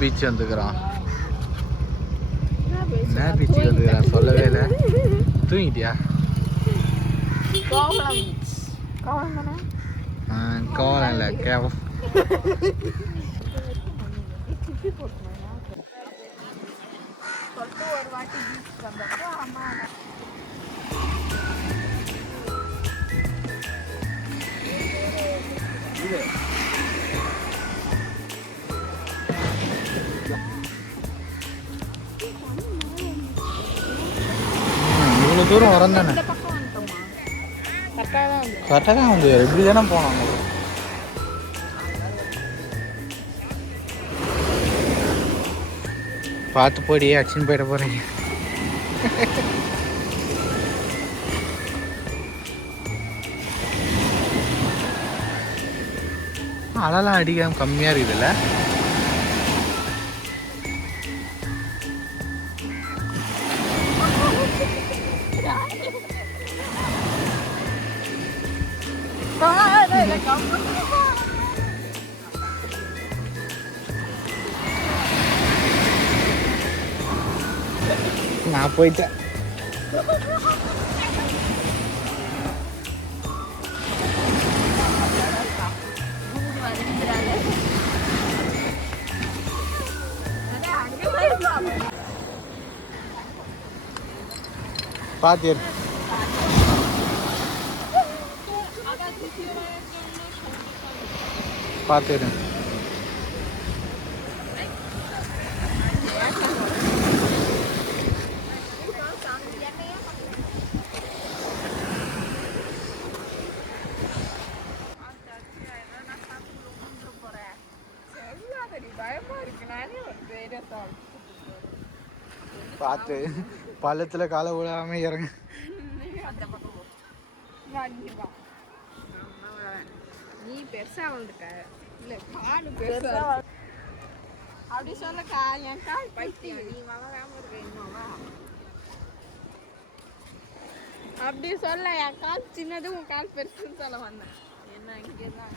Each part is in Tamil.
பீச் வந்துக்கிறோம். என்ன பீச்சுக்கு வந்துக்கிறேன் சொல்லவே இல்லை. தூங்கிட்டியா? கோவலம் இல்லை கேவம். இவ்வளோ தூரம் வரம் தானே. கரெக்டாக தான் வந்து எப்படி தானே போனாங்க. பார்த்து போடி அடிச்சுன்னு போயிட போகிறீங்க. அழலாம் அடிக்காம கம்மியாக இருக்குதுல்ல. நான் போயிட்டேன். பாத்து பாத்து பார்த்து பள்ளத்துல காலை விடாம இறங்க. நீ பெருசா வந்துட்ட இல்ல காலு பெருசா அப்படி சொல்லக்கா. என் கால் பைத்தியம். நீ வளராம இருக்கா அப்படி சொல்ல. என் கால் சின்னது உன் கால் பெருசுன்னு சொல்ல வந்தேன். என்ன இங்கேதான்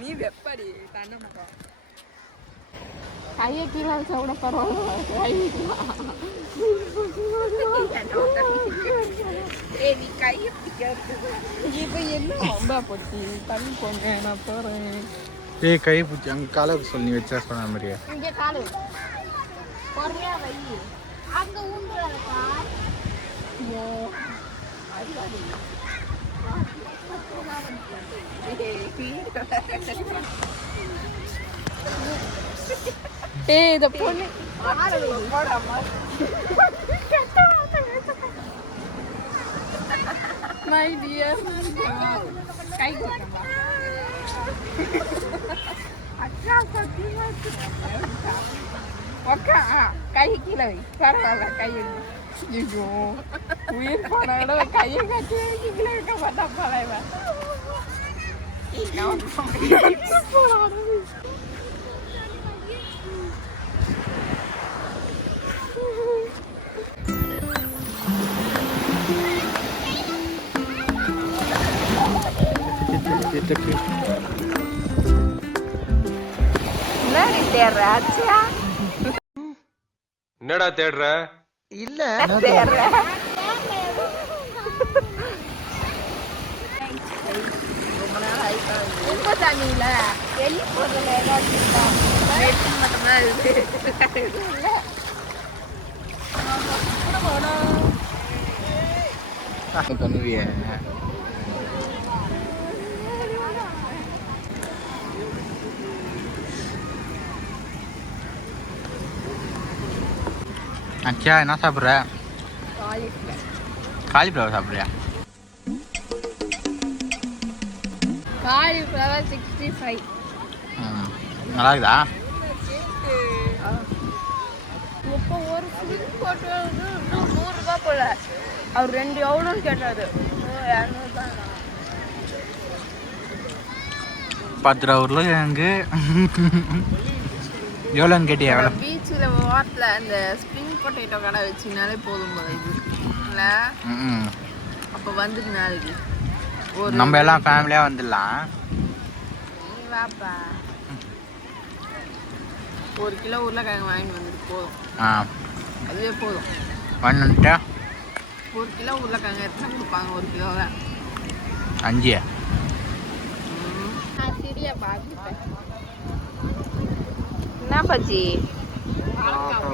நீ வெப்படி தண்ணமுக்கா கையை கீழே வச்சா கூட பரவாயில்ல. நீ கையை இப்போ என்ன ரொம்ப போச்சு. தண்ணி போங்க நான் போறேன். ஏய் கை பிடிச்சி அங்கே காலை சொல்லி வச்சா சொன்ன மாதிரியா. இங்கே காலு பொறுமையா வை. அங்க ஊண்டுறக்கா. ஏய் இத பொண்ணு மை டியர் கை கொடுக்கமா. அக்கா சத்தியமா அக்கா கை கீழே வை. பரவாயில்ல கையை ஐயோ உயிர் போனால கையை கட்டி கீழே வைக்க மாட்டா பழைய. என்னடா தேடுற? இல்ல உப்பு தண்ணியில வெளி போறதுல பண்ணுவிய. அச்சா என்ன சாப்பிட்ற? காலிஃப்ளவர் சாப்பிட்றியா? காலிஃப்ளவர் 65. நல்லா இருக்குதா? இப்போ ஒரு ஃபுல் போட்டு 100 ரூபாய் போல. அவர் 2 எவ்வளோன்னு கேட்டாரு. 200 தான். 10 ரூபா உருளைக்கிழங்கு எவ்வளோன்னு கேட்டியா? எவ்வளோ? பீச்சில் ஓரத்தில் அந்த ஸ்ப்ரிங் பொட்டேட்டோ கடை வச்சுனாலே போதும் போல இது இல்லை. அப்போ வந்துட்டு நாளைக்கு நம்ம எல்லாம் ஃபேமிலியாக வந்துடலாம். நீ வாப்பா. 1 கிலோ உருளைக்கிழங்கு வாங்கிட்டு வந்துட்டு போதும். அதுவே போதும். வந்துட்டா 1 கிலோ உருளைக்கிழங்கு எடுத்துனா கொடுப்பாங்க 1 கிலோவை 5. நான் சிறிய பார்த்துட்டேன். என்ன பஜ்ஜி?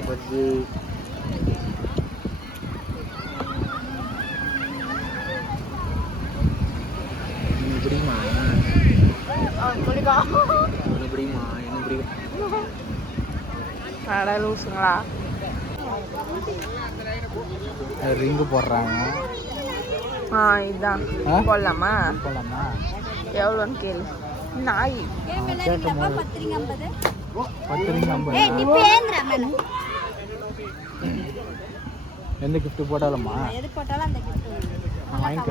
பஜ்ஜி. பிடிக்குமா? பிடிக்கும். பிடிக்குமா? என்ன பிடிக்கும்? அட லூசுங்களா. ரிங்கு போடுறாங்க. இதுதான் போடலாமா? போடலாமா? எவ்வளோன்னு கேளு. நாய் கேட்கும் 10 ரிங் 50. எந்த கிஃப்ட் போட்டாலுமா? எது போட்டாலும் அந்த கிஃப்ட் வாங்கிக்க.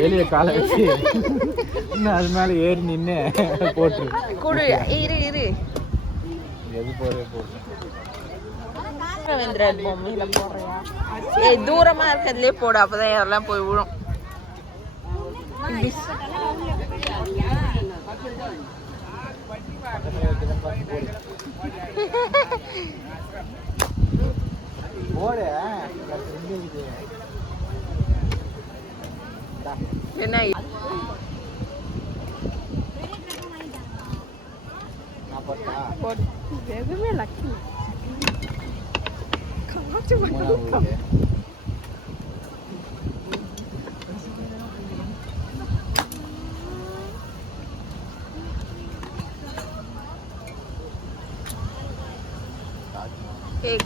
வெளியே காலை வச்சு இன்னும் அது மேலே ஏறி நின்று போட்டுரு. குடு. இரு எது போடுற போட்டு பொம்மையில போடுறியா? தூரமா இருக்கிறதுலே போடு, அப்பதான் யாரெல்லாம் போய் விழும். என்ன எதுவுமே லக்கி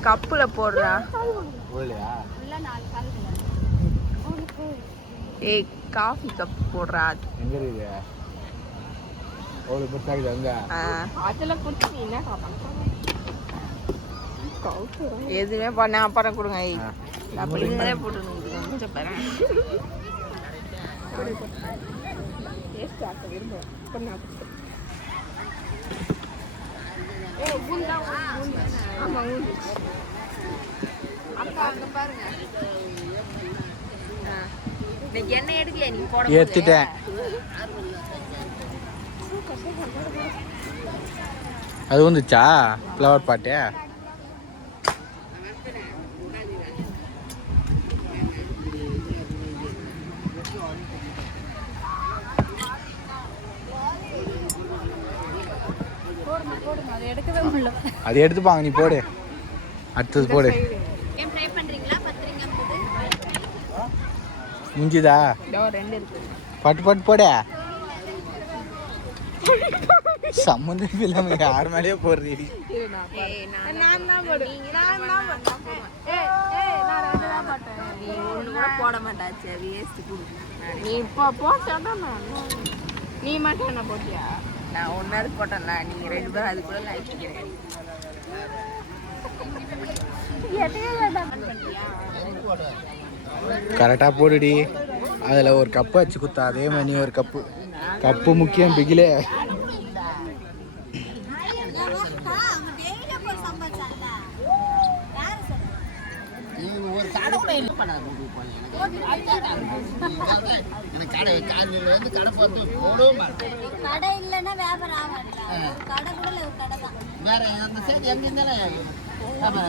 கப்புல போடுறா. காஃபி கப் போடுறா. எங்க இருக்கு? அவ்வளோ பெருசாகுது அங்க. அதுல குடிச்சு என்ன எதுவுமே பண்ண அப்புறம் கொடுங்க. அப்படி இருந்தாலே போட்டு கொஞ்சம் பாரு. என்ன எடுக்கல நீ போட ஏத்திட்டேன். அது வந்துச்சா ஃப்ளவர் பாட்டு? அது எடுத்துப்பாங்க, நீ போடு. அடுத்தது போடு. முடிஞ்சுதா? பட்டு பட்டு போட சம்மந்தம் இல்லாம யார் மேலேயே போடுறீ? போட மாட்டாச்சு. நீ இப்போ போட்டா நீ மட்டும் என்ன போட்டியா? நான் ஒன்னாவது போட்டேன்ல, நீங்க 2 பேரும் அது கூட லைக்கிறேன். கரெக்டா போடுடி. அதில் ஒரு கப்பு வச்சு குத்தா, அதே மாதிரி நீ ஒரு கப்பு முக்கியம். பிகிலே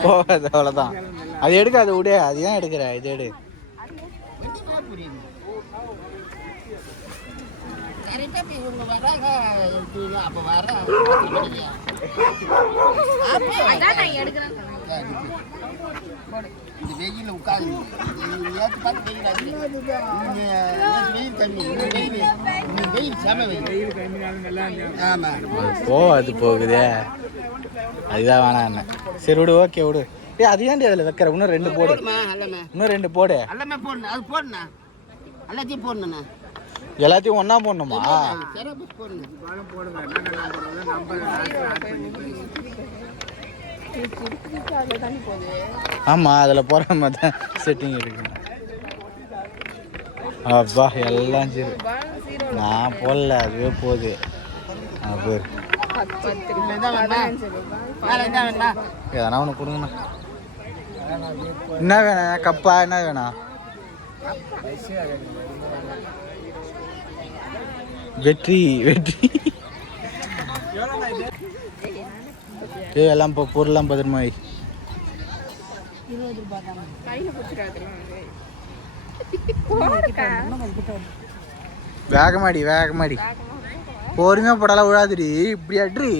போகாது, அவ்வளோதான். அது எடுக்காது, விடு. அது ஏன் எடுக்கிற? இது எடு. அது போகுதே, அதுதான் வேணாம் என்ன. சரி விடு, ஓகே விடு. அது ஏன்டி அதில் வைக்கிற? இன்னும் 2 போடு. இன்னும் 2 போடு. எல்லாத்தையும் ஒன்னா போடணுமா? ஆமா, அதில் போகிற மாதிரி தான் செட்டிங் இருக்கு. அப்பா எல்லாம் சரி, நான் போடல, அதுவே போகுது. எதனா ஒன்று கொடுங்கண்ணா. என்ன வேணும்? கப்பா என்ன வேணும்? வெற்றி ஏய் எல்லாம் இப்போ பொருள்லாம் பத்திரமா வை. 20 ரூபாய் தான் கையில பிடிச்சிடாதுல போறக்கா வேகமாடி பொறுமையாக போடாலாம் விழாதுடி இப்படி அட்ரி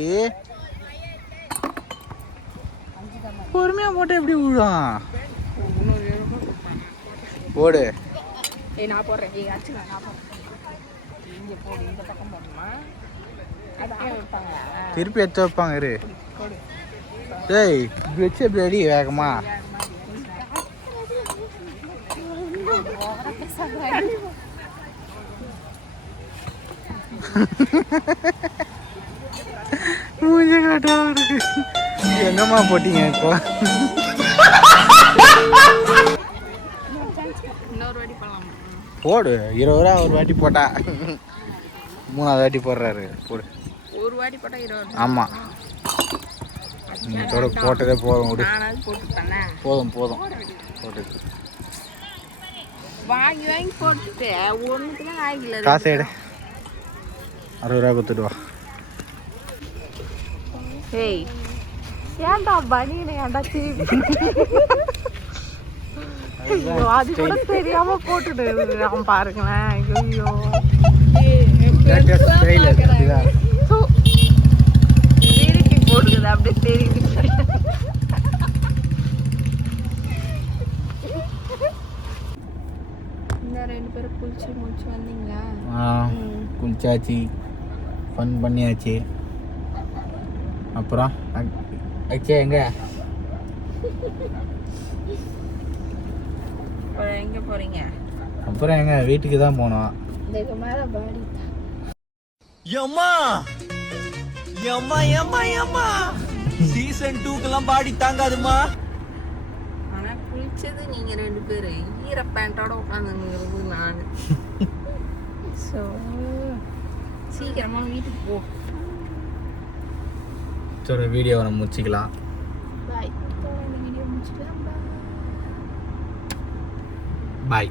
பொறுமையாக போட்டால் எப்படி விழும் போடு. ஏய் நான் போடுறேன். ஏய் அச்சுங்க நான் போடுறேன். இங்கே போடு, இந்த பக்கம் போடணுமா? அதான் வைப்பாங்க. திருப்பி எடுத்து வைப்பாங்க இரு. ஏய் இப்படி வச்சு எப்படி அடி வேகமா மூஞ்சி காட்டா இருக்கு. எங்கம்மா போட்டீங்க இப்போ? இன்னொரு வாட்டி பண்ணலாம். போடு 20 ரூபா ஒரு வாட்டி போட்டா 3வது வாட்டி போடுறாரு போடு. ஒரு வாட்டி போட்டா 20. ஆமாம் இதோட போட்டதே போதும் விடு. நானாவது போட்டுட்டேனே. போதும் போட்டு வாங்கி போட்டுட்டு ஒன்றுக்குள்ள ஆகிக்கல. காசு எடு 60 ரூபா கொடுத்துட்டு வா. ஏய் ஏன்டா பனியனை ஏன்டா திருப்பி அது கூட தெரியாம போட்டுட்டு அவன் பாருங்களேன். ஐயோ திருப்பி போட்டுக்குது அப்படியே தெரியுது. இந்த 2 பேரும் குளிச்சு முடிச்சு வந்தீங்களா? குளிச்சாச்சு ஃபன் பண்ணியாச்சு. அப்புறம் அச்சே எங்க எங்க போறீங்க? அப்புறம் எங்க வீட்டுக்கு தான் போனோம். இதுக்கு மேல பாடி சீசன் 2க்குலாம் பாடி தாங்காதுமா. ஆனா குளிச்சது நீங்க 2 பேரு ஈர பேண்டோட உட்காந்துங்கிறது நான். ஸோ சீக்கிரமா வீட்டுக்கு போ. சரி வீடியோவை நம்ம முடிச்சிக்கலாம். பாய். வீடியோ முடிச்சுக்கலாம். பாய்.